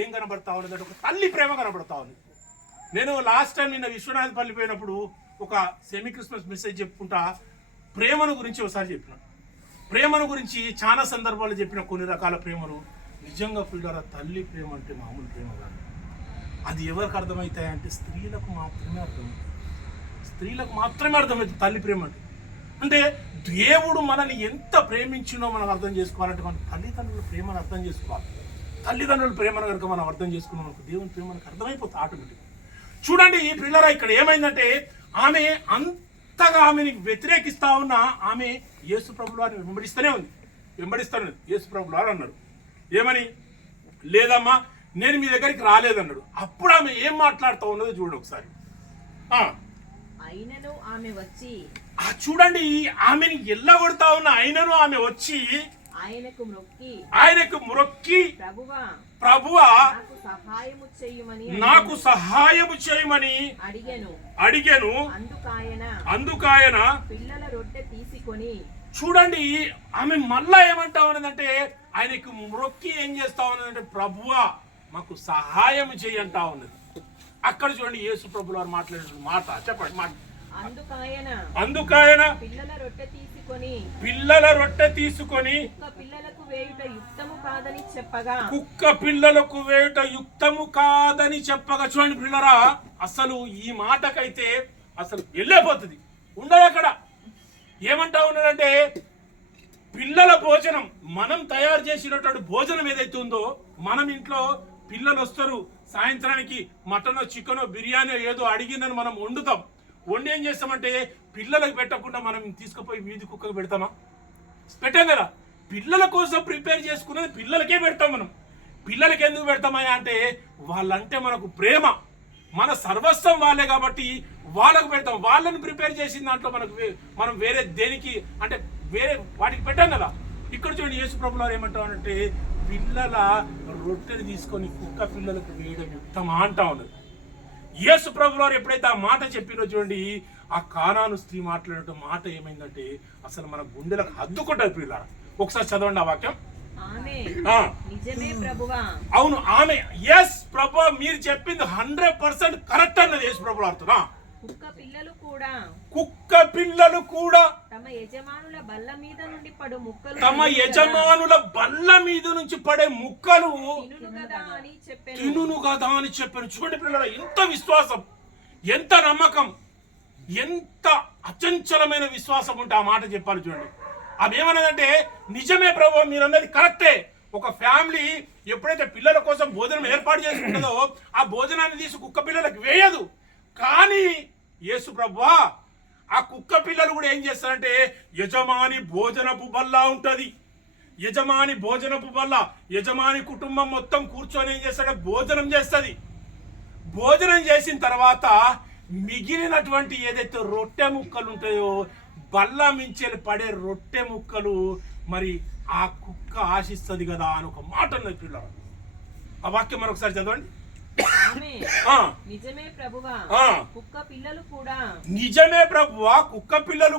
ఏం కనబడతా ఉన్నది అంటే ఒక తల్లి ప్రేమ కనబడతా ఉంది. నేను లాస్ట్ టైం నిన్న విశ్వనాథపల్లి పోయినప్పుడు ఒక సెమీ క్రిస్మస్ మెసేజ్ చెప్పుకుంటా ప్రేమను గురించి ఒకసారి చెప్పిన. ప్రేమను గురించి చాలా సందర్భాలు చెప్పిన, కొన్ని రకాల ప్రేమలు. నిజంగా పిల్లల తల్లి ప్రేమ అంటే మామూలు ప్రేమ కాదు. అది ఎవరికి అర్థమవుతాయంటే స్త్రీలకు మాత్రమే అర్థమవుతుంది. స్త్రీలకు మాత్రమే అర్థమవుతుంది తల్లి ప్రేమ అంటే. అంటే దేవుడు మనల్ని ఎంత ప్రేమించినో మనం అర్థం చేసుకోవాలంటే మన తల్లిదండ్రుల ప్రేమను అర్థం చేసుకోవాలి. తల్లిదండ్రుల ప్రేమను కనుక మనం అర్థం చేసుకున్నాం అనుకో దేవుని ప్రేమ మనకు అర్థమైపోతుంది ఆటోమేటిక్గా. చూడండి ఈ పిల్లరా, ఇక్కడ ఏమైందంటే ఆమె అంతగా ఆమెని వ్యతిరేకిస్తా ఉన్న ఆమె యేసు ప్రభువు వారిని వెంబడిస్తూనే ఉంది. యేసు ప్రభువు వారు అన్నాడు ఏమని, లేదమ్మా నేను మీ దగ్గరికి రాలేదన్నాడు. అప్పుడు ఆమె ఏం మాట్లాడుతూ ఉన్నదో చూడండి ఒకసారి. అయినను ఆమె వచ్చి, చూడండి ఆమెని ఎల్లగొడతా ఉన్న అయినను ఆమె వచ్చి ఆయనకు మ్రొక్కి ప్రభువా నాకు సహాయము చేయమని అడిగెను. అందుకాయన పిల్లల రొట్టె తీసుకొని, చూడండి ఆమె మళ్ళా ఏమంటా ఉన్నదంటే ఆయనకు మ్రొక్కి ఏం చేస్తా ఉన్నదంటే ప్రభువా మాకు సహాయం చేయంటా ఉన్నది. అక్కడ చూడండి యేసు ప్రభువు వారు మాట్లాడిన మాట చెప్పండి. అందుకాయన పిల్లల రొట్టె తీసుకొని పిల్లలకు వేయుట యుక్తము కాదని చెప్పగా, కుక్క పిల్లలకు వేయుట యుక్తము కాదని చెప్పగా. చూడండి పిల్లరా, అసలు ఈ మాటకైతే అసలు వెళ్ళిపోతుంది, ఉండదు అక్కడ. ఏమంటా ఉన్నాడంటే పిల్లల భోజనం మనం తయారు చేసినటువంటి భోజనం ఏదైతే ఉందో, మనం ఇంట్లో పిల్లలు వస్తారు సాయంత్రానికి మటనో చికెనో బిర్యానీ ఏదో అడిగిందని మనం వండుతాం. వండి ఏం చేస్తామంటే పిల్లలకు పెట్టకుండా మనం తీసుకుపోయి వీధి కుక్కకు పెడతామా? పెట్టాం కదా. పిల్లల కోసం ప్రిపేర్ చేసుకున్నది పిల్లలకే పెడతాం మనం. పిల్లలకి ఎందుకు పెడతామయ్యా అంటే వాళ్ళంటే మనకు ప్రేమ, మన సర్వస్వం వాళ్ళే కాబట్టి వాళ్ళకు పెడతాం. వాళ్ళని ప్రిపేర్ చేసిన దాంట్లో మనం వేరే దేనికి అంటే వేరే వాటికి పెట్టాం కదా. ఇక్కడ చూడండి యేసు ప్రభువు వారు ఏమంటామంటే పిల్లల రొట్టెని తీసుకొని కుక్క పిల్లలకు వేయడం యుక్తమా అంటా ఉన్నది. యేసు ప్రభువు వారు ఎప్పుడైతే ఆ మాట చెప్పినో చూడండి, ఆ కానాను స్త్రీ మాట్లాడే మాట ఏమైందంటే అసలు మన గుండెలకు హద్దుకుంటారు పిల్లల. ఒకసారి చదవండి ఆ వాక్యం. అవును ఆమె ఎస్ ప్రభు మీరు చెప్పింది 100% కరెక్ట్ అన్నది యేసు ప్రభువు వారితో. కుక్క పిల్లలు కూడా తమ యజమానుల బల్ల మీద నుంచి పడే ముక్కలు తినును కదా అని చెప్పారు. చూడండి పిల్లలు, ఎంత విశ్వాసం, ఎంత నమ్మకం, ఎంత అచంచలమైన విశ్వాసం ఉంటే ఆ మాట చెప్పాలి. చూడండి ఆమె ఏమన్నదంటే నిజమే ప్రభు మీరు అన్నది కరెక్టే. ఒక ఫ్యామిలీ ఎప్పుడైతే పిల్లల కోసం భోజనం ఏర్పాటు చేసుకుంటుందో ఆ భోజనాన్ని తీసి కుక్క పిల్లలకు వేయదు. కానీ యేసు ప్రభువా ఆ కుక్క పిల్లలు కూడా ఏం చేస్తారంటే యజమాని భోజనపు బల్ల ఉంటది. యజమాని భోజనపు బల్ల, యజమాని కుటుంబం మొత్తం కూర్చొని ఏం చేస్తాడంటే భోజనం చేస్తుంది. భోజనం చేసిన తర్వాత మిగిలినటువంటి ఏదైతే రొట్టె ముక్కలు ఉంటాయో బల్ల మించెలు పడే రొట్టె ముక్కలు మరి ఆ కుక్క ఆశిస్తుంది కదా అని ఒక మాట అన్నది పిల్లలు. ఆ వాక్యం మరొకసారి చదవండి. నిజమే ప్రభువా కుక్క పిల్లలు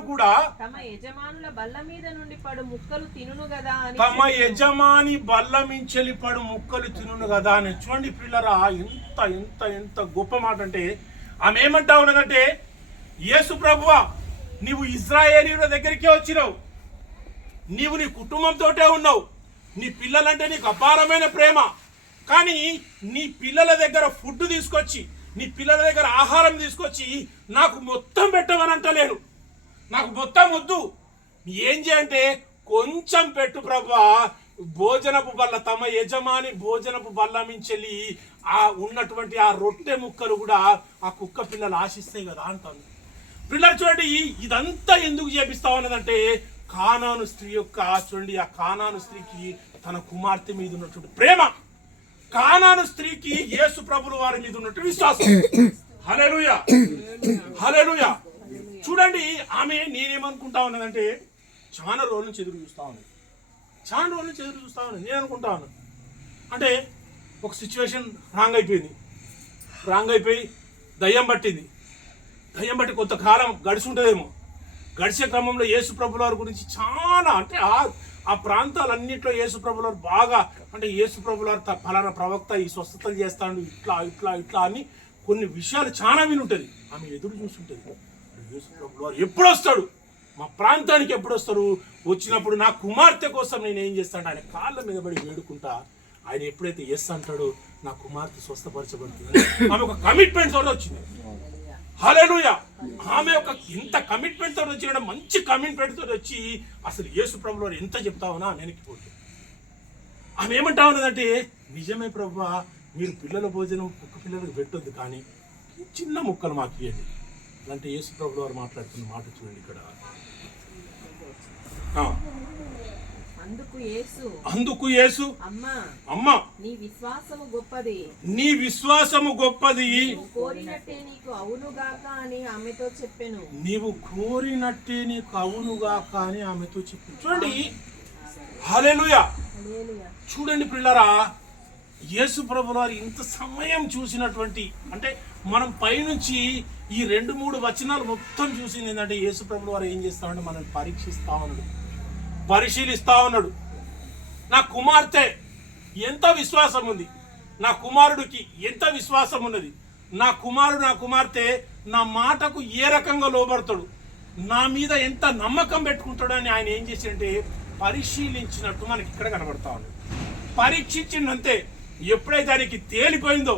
కూడా తమ యజమానుల బల్ల మీద నుండి పడు ముక్కలు తినును కదా అని, తమ యజమాని బల్ల మించెలి పడు ముక్కలు తినును కదా అని. చూడండి పిల్లరా, ఎంత ఎంత ఎంత గొప్ప మాట అంటే ఆమె ఏమంటా ఉన్నదంటే యేసు ప్రభువా నీవు ఇశ్రాయేలీయుల దగ్గరికే వచ్చినావు, నీవు నీ కుటుంబంతోటే ఉన్నావు, నీ పిల్లలంటే నీకు అపారమైన ప్రేమ. కానీ నీ పిల్లల దగ్గర ఫుడ్ తీసుకొచ్చి, నీ పిల్లల దగ్గర ఆహారం తీసుకొచ్చి నాకు మొత్తం పెట్టమని అంటలేను, నాకు మొత్తం వద్దు. ఏం చేయంటే కొంచెం పెట్టు ప్రభువా. భోజనపు బల్ల, తమ యజమాని భోజనపు బల్ల మించెల్లి ఆ ఉన్నటువంటి ఆ రొట్టె ముక్కలు కూడా ఆ కుక్క పిల్లలు ఆశిస్తాయి కదా అంటాను. పిల్లలు చూడండి ఇదంతా ఎందుకు చేపిస్తావు అన్నదంటే కానాను స్త్రీ యొక్క చూడండి ఆ కానాను స్త్రీకి తన కుమార్తె మీద ఉన్నటువంటి ప్రేమ, కానాను స్త్రీకి యేసు ప్రభువు వారి మీద ఉన్నటువంటి విశ్వాసం. హల్లెలూయా హల్లెలూయా. చూడండి ఆమె నేనేమనుకుంటా ఉన్నదంటే చాలా రోజుల నుంచి ఎదురు చూస్తా ఉన్నది, నేను అనుకుంటా ఉన్నాను అంటే ఒక సిచ్యువేషన్ రాంగ్ అయిపోయి దయ్యం బట్టి కొంతకాలం గడిచి ఉంటుందేమో. గడిచే క్రమంలో యేసు ప్రభువు వారి గురించి చాలా అంటే ఆ ప్రాంతాలన్నింటిలో యేసు ప్రభుల వారు బాగా అంటే యేసు ప్రభుల వారు ఫలానా ప్రవక్త ఈ స్వస్థతలు చేస్తాడు ఇట్లా ఇట్లా ఇట్లా అని కొన్ని విషయాలు చాలా వినుంటుంది. ఆమె ఎదురు చూస్తుంటుంది, యేసు ప్రభుల వారు ఎప్పుడు వస్తాడు, మా ప్రాంతానికి ఎప్పుడు వస్తారు, వచ్చినప్పుడు నా కుమార్తె కోసం నేను ఏం చేస్తాను ఆయన కాళ్ళ మీద పడి వేడుకుంటా. ఆయన ఎప్పుడైతే ఎస్ అంటాడో నా కుమార్తె స్వస్థపరచబడుతుంది. ఆమె ఒక కమిట్మెంట్ తోటి వచ్చింది. హల్లెలూయా. ఆమె ఒక ఇంత కమిట్మెంట్ తోటి వచ్చి మంచి కమిట్మెంట్ తోటి వచ్చి అసలు యేసు ప్రభువు వారు ఎంత చెప్తావునా వెనక్కిపోతుంది. ఆమె ఏమంటా ఉన్నదంటే నిజమే ప్రభువా, మీరు పిల్లల భోజనం కుక్క పిల్లలకు పెట్టొద్దు, కానీ చిన్న ముక్కలు మాకు ఇవ్వండి అంటే యేసు ప్రభువు వారు మాట్లాడుతున్న మాట చూడండి ఇక్కడ. అందుకు యేసు అమ్మా నీ విశ్వాసము గొప్పది, నీ విశ్వాసము గొప్పది, కోరినట్టే నీకు అవునుగాక అని ఆమెతో చెప్పాను. నీవు కోరినట్టే నీకు అవునుగాక అని ఆమెతో చెప్పాను. చూడండి, హల్లెలూయా. చూడండి పిల్లరా, యేసు ప్రభువు వారు ఇంత సమయం చూసినటువంటి అంటే మనం పైనుంచి ఈ 2-3 వచనాలు మొత్తం చూసింది ఏంటంటే యేసు ప్రభువు వారు ఏం చేస్తామంటే మనం పరీక్షిస్తా ఉన్నాడు, పరిశీలిస్తా ఉన్నాడు. నా కుమార్తె ఎంత విశ్వాసం ఉంది, నా కుమారుడికి ఎంత విశ్వాసం ఉన్నది, నా కుమారుడు నా కుమార్తె నా మాటకు ఏ రకంగా లోబడతాడు, నా మీద ఎంత నమ్మకం పెట్టుకుంటాడు అని ఆయన ఏం చేశాడంటే పరిశీలించినట్టు మనకి ఇక్కడ కనబడతా ఉన్నాడు. పరీక్షించిందంతే. ఎప్పుడైతే దానికి తేలిపోయిందో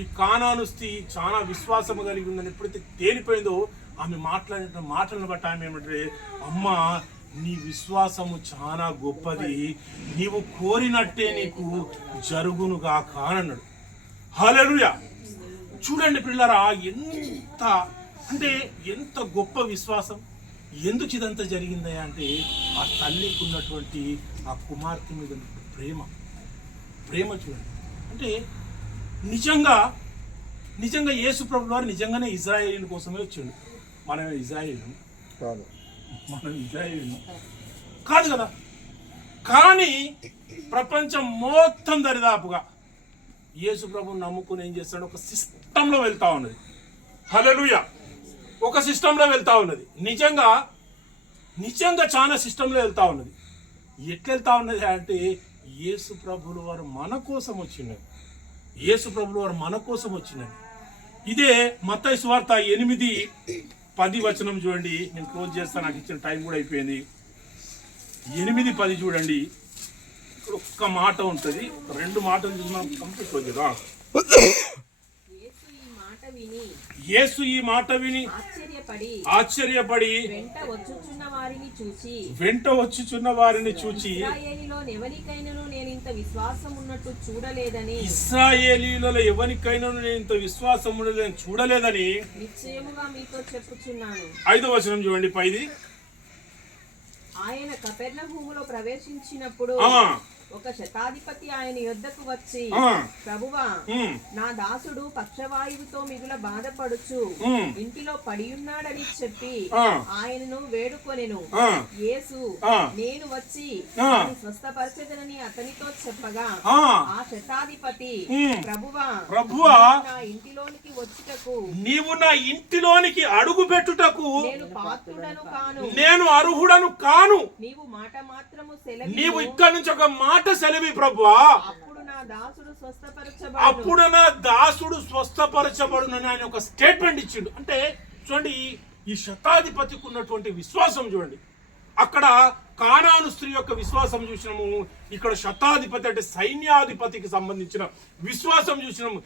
ఈ కానాను స్త్రీ చాలా విశ్వాసం కలిగి ఉందని ఎప్పుడైతే తేలిపోయిందో ఆమె మాట్లాడిన మాటలను బట్టి ఆమె ఏమంటే అమ్మా నీ విశ్వాసము చాలా గొప్పది, నీవు కోరినట్టే నీకు జరుగునుగాక అని అన్నాడు. హల్లెలూయా. చూడండి పిల్లరా, ఎంత గొప్ప విశ్వాసం. ఎందుకు ఇదంతా జరిగిందయ్యా అంటే ఆ తల్లికి ఉన్నటువంటి ఆ కుమార్తె మీద ప్రేమ చూడండి. అంటే నిజంగా యేసు ప్రభువు వారు నిజంగానే ఇజ్రాయేల్ కోసమే వచ్చిండు. మనం ఇజ్రాయేల్ కాదు కదా, కానీ ప్రపంచం మొత్తం దరిదాపుగా యేసు ప్రభువుని నమ్ముకుని ఏం చేస్తాడు, ఒక సిస్టంలో వెళ్తా ఉన్నది. హల్లెలూయా. ఒక సిస్టంలో వెళ్తా ఉన్నది. నిజంగా చాలా సిస్టంలో వెళ్తా ఉన్నది. ఎట్లా వెళ్తా ఉన్నది అంటే యేసు ప్రభువుల వారు మన కోసం వచ్చినది. యేసు ప్రభువుల వారు మన కోసం వచ్చినది. ఇదే మత్తయి సువార్త 8:10 వచనం చూడండి. నేను క్లోజ్ చేస్తాను, నాకు ఇచ్చిన టైం కూడా అయిపోయింది. 8:10 చూడండి. ఇక్కడ ఒక్క మాట ఉంటుంది, 2 మాటలు చూసి మనం కంప్లీట్ అవుతుందా. యేసు ఈ మాట విని ఆశ్చర్యపడి వెంట వచ్చుచున్న వారిని చూచి ఇశ్రాయేలీలో ఎవరికైనాను నేను ఇంత విశ్వాసం ఉన్నట్టు చూడలేదని నిశ్చయముగా మీతో చెప్పుచున్నాను. 5వ వచనం చూడండి. 5 ఆయన కపెర్నహూములో ప్రవేశించినప్పుడు ఒక శతాధిపతి ఆయన యొద్దకు వచ్చి ప్రభువా, నా దాసుడు పక్షవాయువుతో మిగుల బాధపడుచు ఇంటిలో పడియున్నాడని చెప్పి ఆయనను వేడుకొనెను. యేసు నేను వచ్చి స్వస్థపరచెదనని అతనితో చెప్పగా ఆ శతాధిపతి ప్రభువా నా ఇంటిలోనికి వచ్చుటకు నీవు నా ఇంటిలోనికి అడుగు పెట్టుటకు నేను పాత్రుడను కాను, నేను అర్హుడను కాను. నీవు మాట మాత్రము సెలవు, నీవు ఇక్కడ నుంచి ఒక మాట సెలవి ప్రభువా, అప్పుడు నా దాసుడు స్వస్థపరచబడునని ఆయన ఒక స్టేట్మెంట్ ఇచ్చిండు. అంటే చూడండి, ఈ శతాధిపతికి ఉన్నటువంటి విశ్వాసం చూడండి. అక్కడ కానాను స్త్రీ యొక్క విశ్వాసం చూసినాము, ఇక్కడ శతాధిపతి అంటే సైన్యాధిపతికి సంబంధించిన విశ్వాసం చూసినాము.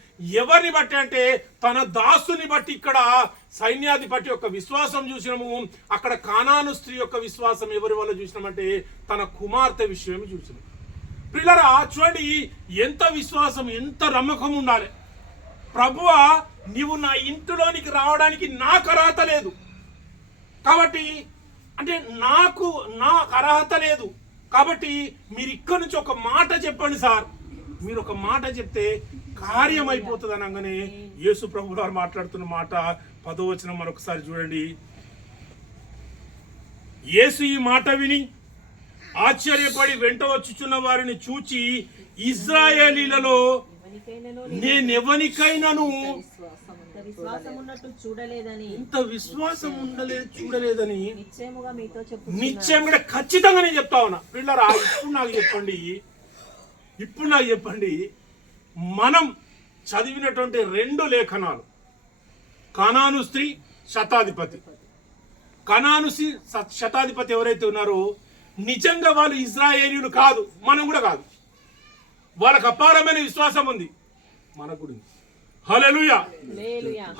ఎవరిని బట్టి అంటే తన దాసుని బట్టి ఇక్కడ సైన్యాధిపతి యొక్క విశ్వాసం చూసినాము. అక్కడ కానాను స్త్రీ యొక్క విశ్వాసం ఎవరి వల్ల చూసినామంటే తన కుమార్తె విషయం చూసినాము. పిల్లరా చూడండి, ఎంత విశ్వాసం, ఎంత నమ్మకం ఉండాలి. ప్రభువా, నీవు నా ఇంటిలోనికి రావడానికి నాకు అర్హత లేదు, కాబట్టి అంటే నాకు అర్హత లేదు, కాబట్టి మీరు ఇక్కడ నుంచి ఒక మాట చెప్పండి సార్. మీరు ఒక మాట చెప్తే కార్యం అయిపోతుంది అనగానే యేసు ప్రభువు వారు మాట్లాడుతున్న మాట 10వ వచనం మరొకసారి చూడండి. యేసు ఈ మాట విని ఆశ్చర్యపడి వెంట వచ్చుచున్న వారిని చూచి ఇశ్రాయేలీలలో నేనెవనికైనాను విశ్వాసం ఉన్నట్టు చూడలేదని ఇంత విశ్వాసం చూడలేదని నిశ్చయముగా మీతో చెప్పు. నిశ్చయంగా ఖచ్చితంగా నేను చెప్తా ఉన్నా. పిల్లరా, ఇప్పుడు నాకు చెప్పండి, మనం చదివినటువంటి 2 లేఖనాలు, కనాను స్త్రీ, శతాధిపతి. కనాను శతాధిపతి ఎవరైతే ఉన్నారో నిజంగా వాళ్ళు ఇజ్రాయేలీయులు కాదు, మనం కూడా కాదు. వాళ్ళకు అపారమైన విశ్వాసం ఉంది, మనకు కూడా ఉంది. హల్లెలూయా,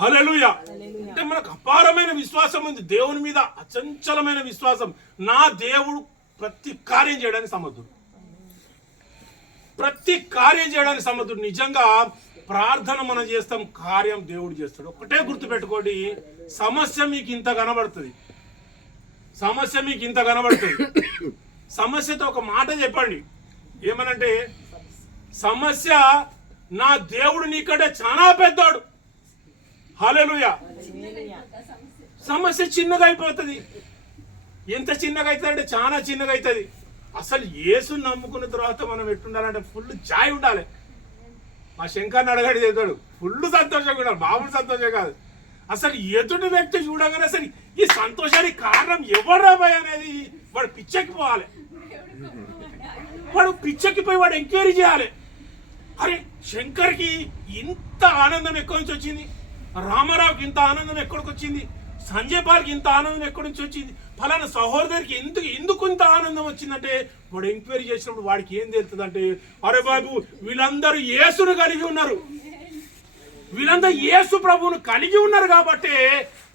హల్లెలూయా. అంటే మనకు అపారమైన విశ్వాసం ఉంది దేవుని మీద, అచంచలమైన విశ్వాసం. నా దేవుడు ప్రతి కార్యం చేయడానికి సమర్థుడు, ప్రతి కార్యం చేయడానికి సమర్థుడు. నిజంగా ప్రార్థన మనం చేస్తాం, కార్యం దేవుడు చేస్తాడు. ఒకటే గుర్తుపెట్టుకోండి, సమస్య మీకు ఇంత కనబడుతుంది, సమస్య మీకు ఇంత కనబడుతుంది. సమస్యతో ఒక మాట చెప్పండి, ఏమనంటే, సమస్య నా దేవుడు నీకంటే చాలా పెద్దోడు. హల్లెలూయా. సమస్య చిన్నగా అయిపోతుంది. ఎంత చిన్నగా అవుతుందంటే చాలా చిన్నగా అవుతుంది. అసలు యేసుని నమ్ముకున్న తర్వాత మనం ఎట్టుండాలంటే ఫుల్ జాయ్ ఉండాలి. మా శంకర్ని అడగాడు చెప్తాడు, ఫుల్ సంతోషంగా ఉండాలి, మామూలు సంతోషం కాదు. అసలు ఎదుటి వ్యక్తి చూడగానే అసలు ఈ సంతోషానికి కారణం ఎవరు రాబాయ్ అనేది వాడు పిచ్చెక్కిపోవాలి. వాడు పిచ్చెక్కిపోయి వాడు ఎంక్వైరీ చేయాలి. అరే, శంకర్కి ఇంత ఆనందం ఎక్కడి నుంచి వచ్చింది, రామారావుకి ఇంత ఆనందం ఎక్కడికి వచ్చింది, సంజయ్ పాల్కి ఇంత ఆనందం ఎక్కడి నుంచి వచ్చింది, ఫలానా సహోదరికి ఎందుకు ఇంత ఆనందం వచ్చిందంటే వాడు ఎంక్వైరీ చేసినప్పుడు వాడికి ఏం తెలుస్తుంది అంటే, అరే బాబు, వీళ్ళందరూ యేసును కలిగి ఉన్నారు, వీళ్ళందరూ యేసు ప్రభువును కలిగి ఉన్నారు కాబట్టి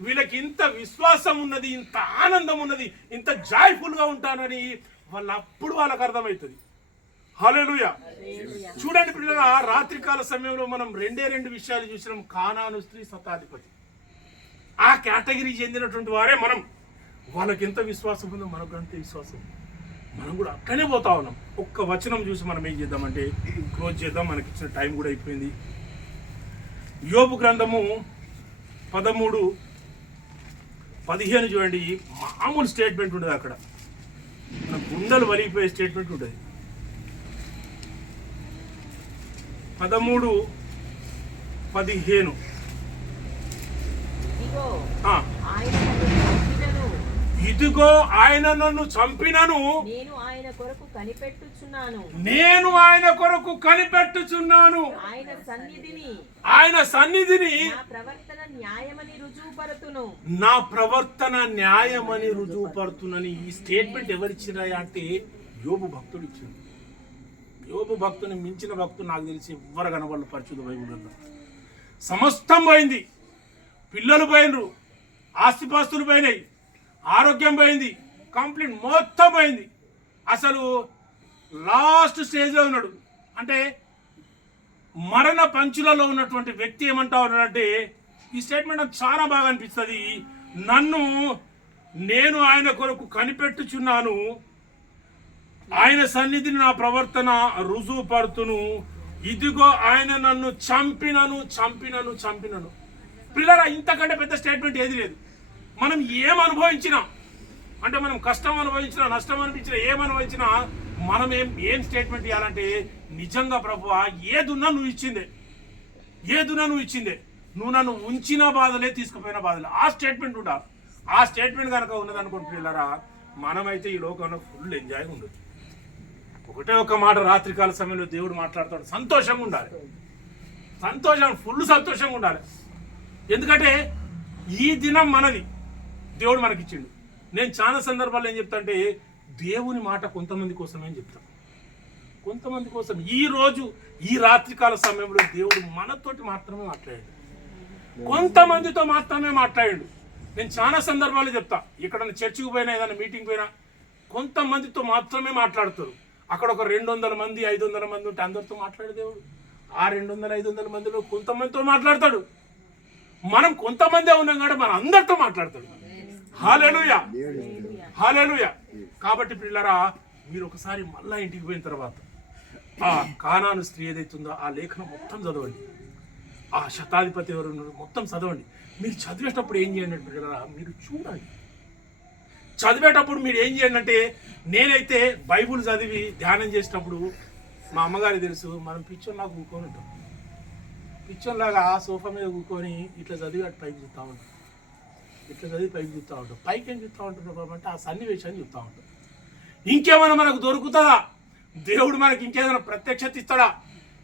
వీళ్ళకి ఇంత విశ్వాసం ఉన్నది, ఇంత ఆనందం ఉన్నది, ఇంత జాయ్ఫుల్ గా ఉంటానని వాళ్ళకు అర్థమవుతుంది. హల్లెలూయా. చూడండి పిల్లల, రాత్రికాల సమయంలో మనం 2 విషయాలు చూసినాం. కానాను స్త్రీ, శతాధిపతి. ఆ కేటగిరీ చెందినటువంటి వారే మనం. వాళ్ళకి ఎంత విశ్వాసం ఉందో మనకు అంతే విశ్వాసం. మనం కూడా అక్కడే పోతా ఉన్నాం. ఒక్క వచనం చూసి మనం ఏం చేద్దామంటే క్లోజ్ చేద్దాం, మనకి ఇచ్చిన టైం కూడా అయిపోయింది. యోబు గ్రంథము 13:15 చూడండి. మామూలు స్టేట్మెంట్ ఉంటుంది, అక్కడ మన గుండెలు వలిగిపోయే స్టేట్మెంట్ ఉంటుంది. 13:15. ఇదిగో ఆయన నన్ను చంపినను, నేను ఆయన కొరకు కనిపెట్టుచున్నాను, ఆయన సన్నిధిని నా ప్రవర్తన న్యాయమని రుజువుపరుతునని. ఈ స్టేట్మెంట్ ఎవరిచ్చినా అంటే యోబు భక్తుడు ఇచ్చింది. యోబు భక్తుని మించిన భక్తుడు నాకు తెలిసి ఎవ్వరు కనబడలు పరిశుద్ధ బైబిల్లో. సమస్తం పోయింది, పిల్లలు పోయినరు, ఆస్తిపాస్తులు పోయినాయి, ఆరోగ్యం పోయింది, కంప్లీట్ మొత్తం పోయింది. అసలు లాస్ట్ స్టేజ్లో ఉన్నాడు. అంటే మరణ పంచులలో ఉన్నటువంటి వ్యక్తి ఏమంటా ఉన్నాడంటే, ఈ స్టేట్మెంట్ నాకు చాలా బాగా అనిపిస్తుంది. నేను ఆయన కొరకు కనిపెట్టుచున్నాను, ఆయన సన్నిధిని నా ప్రవర్తన రుజువు పడుతును, ఇదిగో ఆయన నన్ను చంపినను. పిల్లరా, ఇంతకంటే పెద్ద స్టేట్మెంట్ ఏది లేదు. మనం ఏం అనుభవించినా, అంటే మనం కష్టం అనుభవించినా, నష్టం అనిపించినా, ఏమనుభవించినా మనం ఏం స్టేట్మెంట్ ఇవ్వాలంటే, నిజంగా ప్రభువా ఏదున్నా నువ్వు ఇచ్చిందే, నువ్వు నన్ను ఉంచిన బాధలే, తీసుకుపోయిన బాధలే. ఆ స్టేట్మెంట్ ఉండాలి. ఆ స్టేట్మెంట్ కనుక ఉన్నదనుకోండి పిల్లరా, మనమైతే ఈ లోకంలో ఫుల్ ఎంజాయ్ ఉండదు. ఒకటే ఒక మాట రాత్రికాల సమయంలో దేవుడు మాట్లాడతాడు, సంతోషంగా ఉండాలి, ఫుల్ సంతోషంగా ఉండాలి. ఎందుకంటే ఈ దినం మనది, దేవుడు మనకిచ్చిండు. నేను చాలా సందర్భాల్లో ఏం చెప్తా అంటే, దేవుని మాట కొంతమంది కోసమే చెప్తాను, కొంతమంది కోసం. ఈ రోజు ఈ రాత్రికాల సమయంలో దేవుడు మనతోటి మాత్రమే మాట్లాడాడు, కొంతమందితో మాత్రమే మాట్లాడాడు. నేను చాలా సందర్భాలు చెప్తా, ఇక్కడ చర్చికి పోయినా, ఏదైనా మీటింగ్ పోయినా కొంతమందితో మాత్రమే మాట్లాడతారు. అక్కడ ఒక 200 మంది 500 మంది ఉంటే అందరితో మాట్లాడే దేవుడు ఆ 200-500 మందిలో కొంతమందితో మాట్లాడతాడు. మనం కొంతమందే ఉన్నాం కాబట్టి మన అందరితో మాట్లాడతాడు. హల్లెలూయా, హల్లెలూయా. కాబట్టి పిల్లరా, మీరు ఒకసారి మళ్ళా ఇంటికి పోయిన తర్వాత ఆ కానాను స్త్రీ ఏదైతుందో ఆ లేఖనం మొత్తం చదవండి, ఆ శతాధిపతి ఎవరు మొత్తం చదవండి. మీరు చదివేటప్పుడు ఏం చేయండి అంటే పిల్లరా, మీరు చూడండి. చదివేటప్పుడు మీరు ఏం చేయండి అంటే, నేనైతే బైబుల్ చదివి ధ్యానం చేసేటప్పుడు మా అమ్మగారికి తెలుసు, మనం పిచ్చోని నాకు ఊరుకొని ఉంటాం. పిచ్చోన్లాగా ఆ సోఫా మీద కూర్చొని ఇట్లా చదివి అటు పైకి చూస్తూ ఉంటాం, ఇట్లా చదివి పైకి చూస్తూ ఉంటాం. పైకి ఏం చూస్తూ ఉంటాం బాబు అంటే ఆ సన్నివేశాన్ని చూస్తూ ఉంటాం. ఇంకేమైనా మనకు దొరుకుతుందా, దేవుడు మనకి ఇంకేమైనా ప్రత్యక్షత ఇస్తాడా,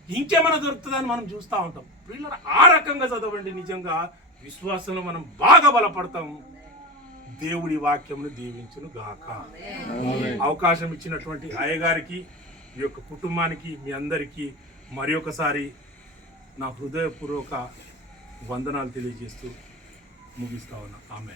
ఇంకేమైనా దొరుకుతుందని మనం చూస్తూ ఉంటాం. పిల్లలు ఆ రకంగా చదవండి. నిజంగా విశ్వాసంలో మనం బాగా బలపడతాం. దేవుడి వాక్యమును దీవించును గాక. అవకాశం ఇచ్చినటువంటి అయ్యగారికి, ఈ యొక్క కుటుంబానికి, మీ అందరికీ మరి ఒకసారి నా హృదయపూర్వక వందనాలు తెలియజేస్తూ ముగిస్తా ఉన్నా. ఆమె